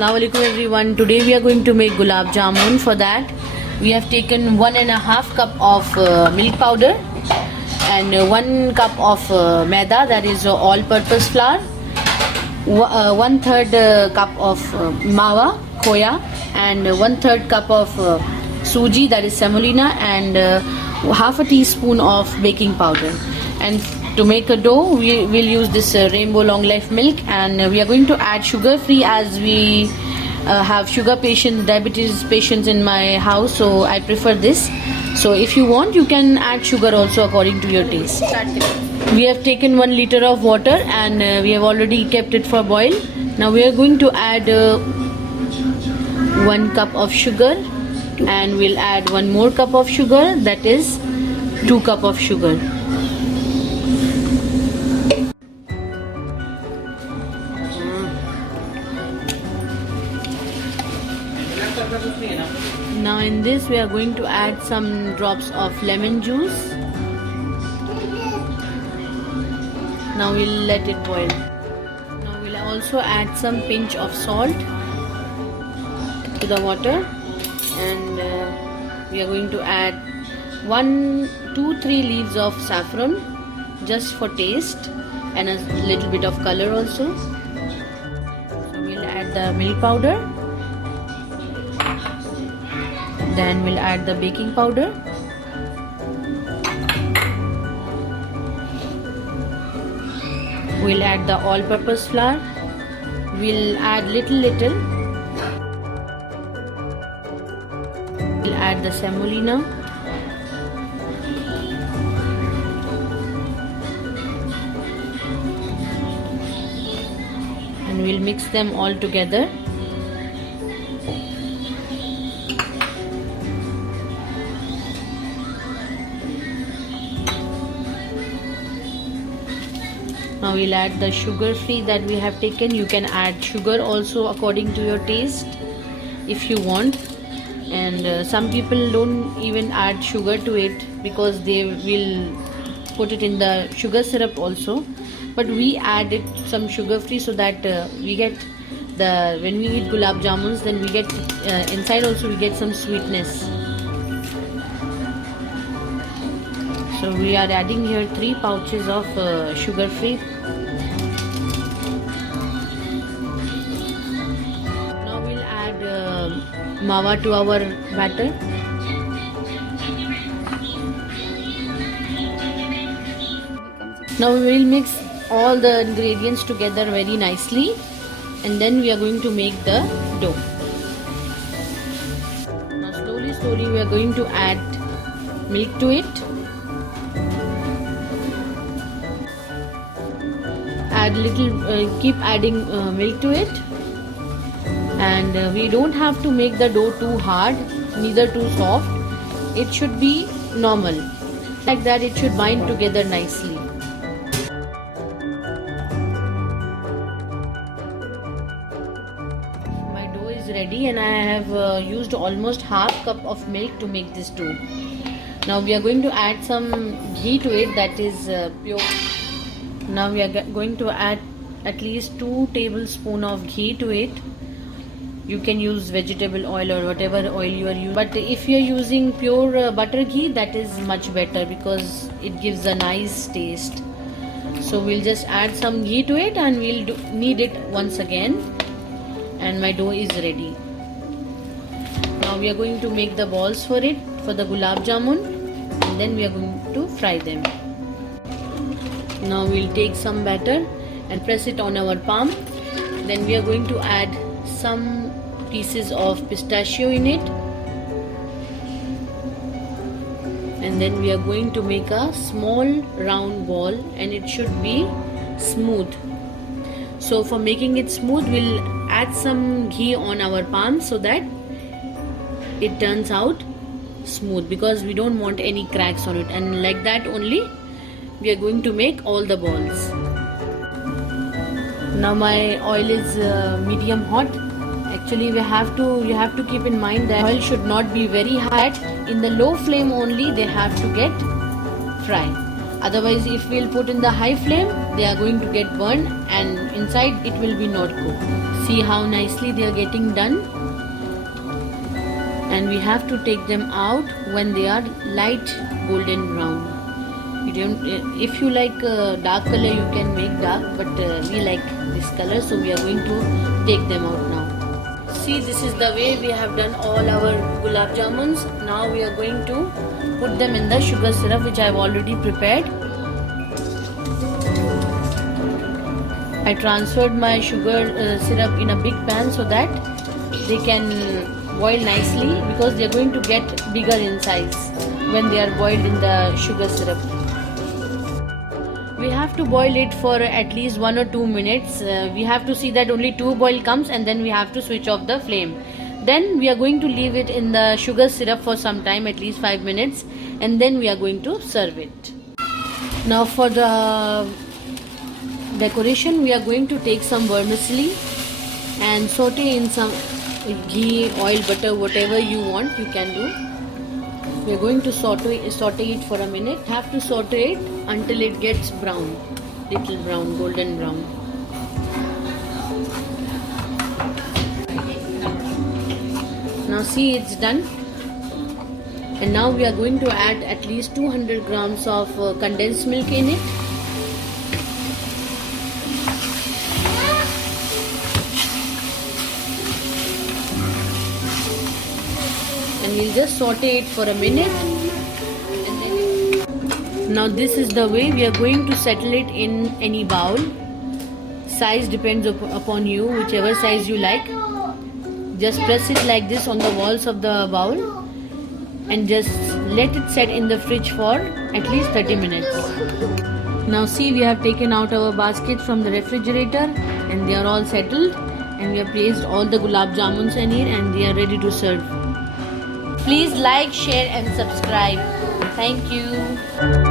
Assalamu alaikum everyone. Today we are going to make gulab jamun. For that we have taken 1.5 cup of milk powder and 1 cup of maida, that is all-purpose flour, 1/3 cup of mawa khoya, and 1/3 cup of suji, that is semolina, and half a teaspoon of baking powder. And to make a dough, we will use this rainbow long life milk, and we are going to add sugar free as we have sugar patients, diabetes patients in my house, so I prefer this. So if you want, you can add sugar also according to your taste. We have taken 1 liter of water and we have already kept it for boil. Now we are going to add 1 cup of sugar, and we'll add 1 more cup of sugar, that is 2 cup of sugar. Now in this we are going to add some drops of lemon juice. Now we'll let it boil. Now we'll also add some pinch of salt to the water, and we are going to add 2-3 leaves of saffron just for taste and a little bit of color also. So we'll add the milk powder. Then we'll add the baking powder. We'll add the all-purpose flour. We'll add little. We'll add the semolina. And we'll mix them all together. Now we'll add the sugar free that we have taken. You can add sugar also according to your taste if you want, and some people don't even add sugar to it because they will put it in the sugar syrup also, but we add it some sugar free so that we get when we eat gulab jamuns, then we get inside also we get some sweetness. So we are adding here 3 pouches of sugar free. Now we'll add mawa to our batter. Now we will mix all the ingredients together very nicely, and then we are going to make the dough. Now slowly we are going to add milk to it. Keep adding milk to it, and we don't have to make the dough too hard, neither too soft. It should be normal, like that. It should bind together nicely. My dough is ready, and I have used almost half cup of milk to make this dough. Now we are going to add some ghee to it, that is pure. Now we are going to add at least 2 tablespoons of ghee to it. You can use vegetable oil or whatever oil you are using, but if you are using pure butter ghee, that is much better because it gives a nice taste. So we'll just add some ghee to it, and we'll knead it once again, and my dough is ready. Now we are going to make the balls for it, for the gulab jamun, and then we are going to fry them. Now we'll take some batter and press it on our palm. Then we are going to add some pieces of pistachio in it, and then we are going to make a small round ball, and it should be smooth. So for making it smooth, we'll add some ghee on our palm so that it turns out smooth, because we don't want any cracks on it, and like that only we are going to make all the balls. Now my oil is medium hot. Actually you have to keep in mind that oil should not be very hot. In the low flame only they have to get fried. Otherwise, if we'll put in the high flame, they are going to get burned and inside it will be not cooked. See how nicely they are getting done. And we have to take them out when they are light golden brown. You don't, if you like dark color, you can make dark, but we like this color, so we are going to take them out now. See, this is the way we have done all our gulab jamuns. Now we are going to put them in the sugar syrup, which I have already prepared. I transferred my sugar syrup in a big pan so that they can boil nicely, because they are going to get bigger in size when they are boiled in the sugar syrup. We have to boil it for at least 1 or 2 minutes. We have to see that only 2 boil comes, and then we have to switch off the flame. Then we are going to leave it in the sugar syrup for some time, at least 5 minutes, and then we are going to serve it. Now for the decoration, we are going to take some vermicelli and saute in some ghee, oil, butter, whatever you want, you can do. We are going to saute it for a minute. Have to saute it until it gets brown, little brown, golden brown. Now see, it's done. And now we are going to add at least 200 grams of condensed milk in it. And we'll just saute it for a minute. And then now this is the way we are going to settle it in any bowl. Size depends upon you, whichever size you like. Just press it like this on the walls of the bowl and just let it set in the fridge for at least 30 minutes. Now see, we have taken out our baskets from the refrigerator and they are all settled, and we have placed all the gulab jamuns in here and they are ready to serve. Please like, share and subscribe. Thank you.